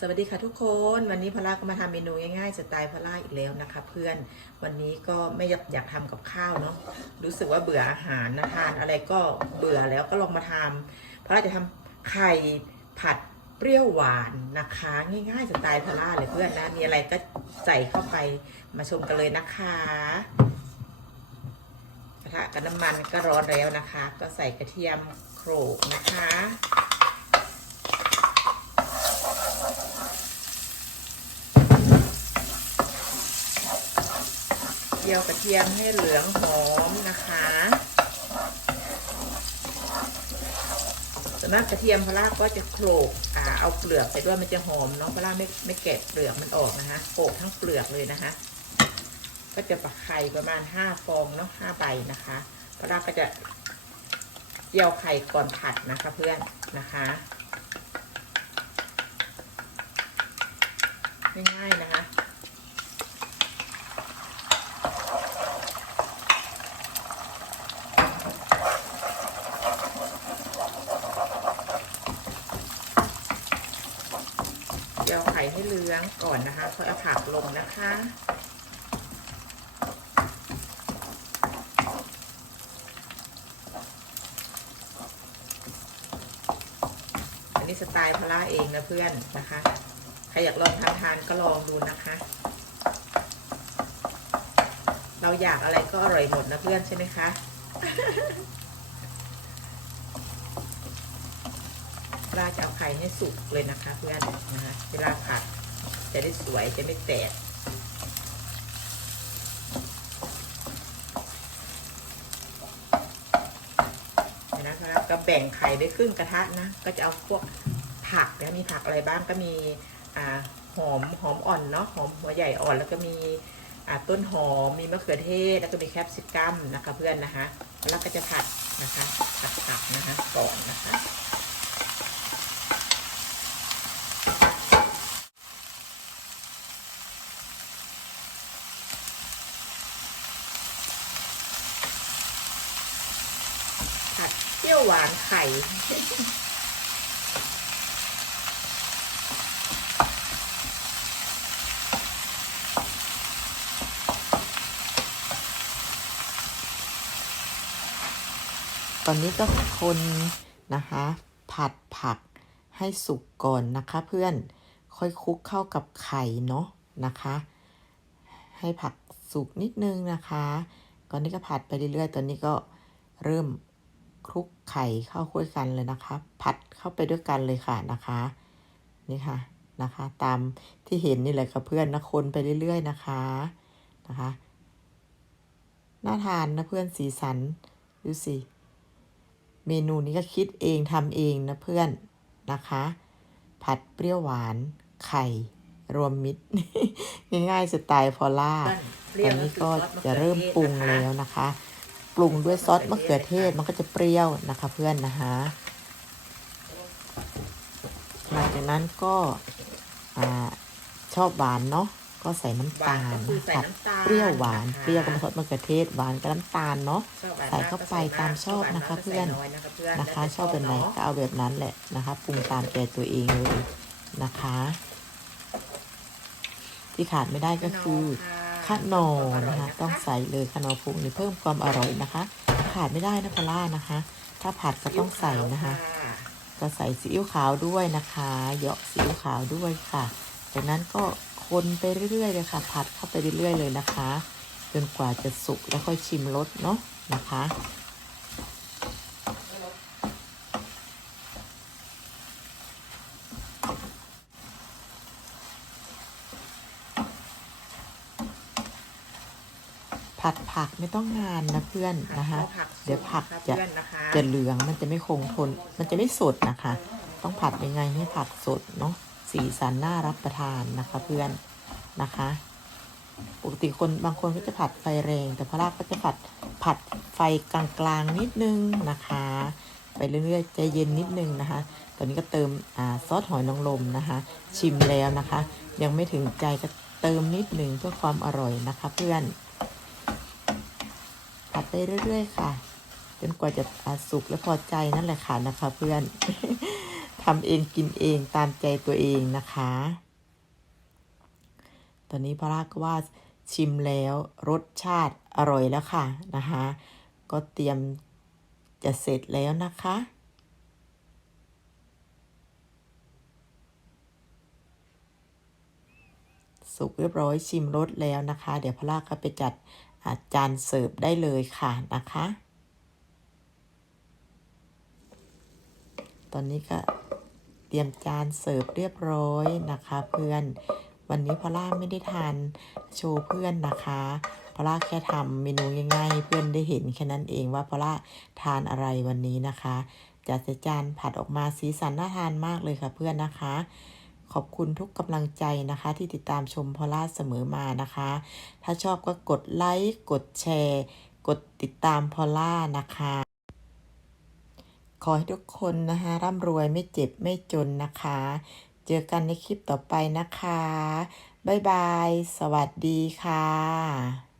สวัสดีค่ะทุกคนวันนี้พลาก็มาทำเมนูง่ายๆสไตล์พลาอีกแล้วนะคะ เพื่อนวันนี้ก็ไม่อยากอยากทำกับข้าวเนาะรู้สึกว่าเบื่ออาหารนะทานอะไรก็เบื่อแล้วก็ลองมาทำพลาจะทำไข่ผัดเปรี้ยวหวานนะคะ ง่ายๆสไตล์พลาเลยเพื่อนนะมีอะไรก็ใส่เข้าไปมาชมกันเลยนะคะกระทะกับน้ำมันก็ร้อนแล้วนะคะ ก็ใส่กระเทียมโขลกนะคะ เจียวกระเทียมให้เหลืองหอมนะคะส่วนมากกระเทียมพลาก็จะโขลกอ่าเอาเปลือกไปด้วยมันจะหอมเนาะพลาไม่ไม่แกะเปลือกมันออกนะคะโขลกทั้งเปลือกเลยนะคะ ก็จะปักไข่ประมาณห้าฟองเนาะห้าใบนะคะพลาก็จะเจียวไข่ก่อนผัดนะคะเพื่อนนะคะง่ายๆนะคะ เดี๋ยวไข่ ให้เหลืองก่อนนะคะค่อยเอาผักลงนะคะอันนี้สไตล์พล่าเองนะเพื่อนนะคะ ใครอยากลองทำทานก็ลองดูนะคะ เราอยากอะไรก็อร่อยหมดนะเพื่อนใช่ไหมคะ ปลาจะเอาไข่ให้สุกเลยนะคะ เพื่อนนะคะ เวลาผัดจะได้สวยจะไม่แตกนะครับก็แบ่งไข่ไปครึ่งกระทะนะ ก็จะเอาพวกผักนะมีผักอะไรบ้างก็มีอ่าหอมหอมอ่อนเนาะหอมหัวใหญ่อ่อนแล้วก็มีต้นหอมมีมะเขือเทศ แล้วก็มีแคปซิกัมนะคะเพื่อนนะคะ แล้วก็จะผัดนะคะผัดผักนะคะก่อนนะคะ ผัดเปรี้ยว หวานไข่ตอนนี้ก็คนนะคะ ผัดผักให้สุกก่อนนะคะเพื่อนค่อยคลุกเข้ากับไข่เนาะนะคะ ให้ผักสุกนิดนึงนะคะก่อนนี้ก็ผัดไปเรื่อยๆ ตอนนี้ก็เริ่ม คลุกไข่เข้าคุยกันเลยนะคะ ผัดเข้าไปด้วยกันเลยค่ะนะคะ นี่ค่ะนะคะ ตามที่เห็นนี่แหละค่ะเพื่อนนะคนไปเรื่อยๆนะคะนะคะน่าทานนะเพื่อนสีสันดูสิเมนูนี้ก็คิดเองทำเองนะเพื่อนนะคะ ผัดเปรี้ยวหวานไข่รวมมิตร ง่ายๆสไตล์พอล่าตอนนี้ก็จะเริ่มปรุงแล้วนะคะ ปรุงด้วยซอสมะเขือเทศมันก็จะเปรี้ยวนะคะเพื่อนนะคะหลังจากนั้นก็อ่าชอบหวานเนาะก็ใส่น้ำตาลผัดเปรี้ยวหวานเปรี้ยวกับซอสมะเขือเทศหวานกับน้ำตาลเนาะใส่เข้าไปตามชอบนะคะเพื่อนนะคะ ชอบแบบไหนก็เอาแบบนั้นแหละนะคะปรุงตามใจตัวเองเลยนะคะ ที่ขาดไม่ได้ก็คือ ขนอนะคะ ต้องใส่เลยขนอพุงนี่เพิ่มความอร่อยนะคะ ขาดไม่ได้นะพล่านะคะ ถ้าผัดก็ต้องใส่นะคะ ก็ใส่ซีอิ๊วขาวด้วยนะคะเหยาะซีอิ๊วขาวด้วยค่ะจากนั้นก็คนไปเรื่อยๆเลยค่ะ ผัดเข้าไปเรื่อยๆเลยนะคะ จนกว่าจะสุกแล้วค่อยชิมรสเนาะนะคะ ผัดผักไม่ต้องนานนะเพื่อนนะคะเดี๋ยวผักจะจะเหลืองมันจะไม่คงทน มันจะไม่สดนะคะ ต้องผัดยังไงให้ผักสดเนาะสีสันน่ารับประทานนะคะเพื่อนนะคะ ปกติคนบางคนก็จะผัดไฟแรง แต่พระราก็จะผัดผัดไฟกลางๆนิดนึงนะคะ ไปเรื่อยๆใจเย็นนิดนึงนะคะ ตอนนี้ก็เติมอ่าซอสหอยนางรมนะคะ ชิมแล้วนะคะ ยังไม่ถึงใจก็เติมนิดหนึ่งเพื่อความอร่อยนะคะเพื่อน ผัดไปเรื่อย ๆ ค่ะ จนกว่าจะอาสุกและพอใจนั่นแหละค่ะนะคะ เพื่อนทำเองกินเองตามใจตัวเองนะคะ ตอนนี้พอล่าก็ว่าชิมแล้วรสชาติอร่อยแล้วค่ะนะคะ ก็เตรียมจะเสร็จแล้วนะคะสุกเรียบร้อยชิมรสแล้วนะคะ เดี๋ยวพอล่าก็ไปจัด จานเสิร์ฟได้เลยค่ะนะคะ ตอนนี้ก็เตรียมจานเสิร์ฟเรียบร้อยนะคะ เพื่อน วันนี้พอล่าไม่ได้ทานโชว์เพื่อนนะคะพอล่าแค่ทำเมนูง่ายๆเพื่อนได้เห็นแค่นั้นเองว่าพอล่าทานอะไรวันนี้นะคะจัดจานผัดออกมาสีสันน่าทานมากเลยค่ะเพื่อนนะคะ ขอบคุณทุกกำลังใจนะคะ ที่ติดตามชมพอล่าเสมอมานะคะ ถ้าชอบก็กดไลค์กดแชร์ กดติดตามพอล่านะคะ ขอให้ทุกคนนะคะร่ำรวยไม่เจ็บไม่จนนะคะ เจอกันในคลิปต่อไปนะคะ บ๊ายบาย สวัสดีค่ะ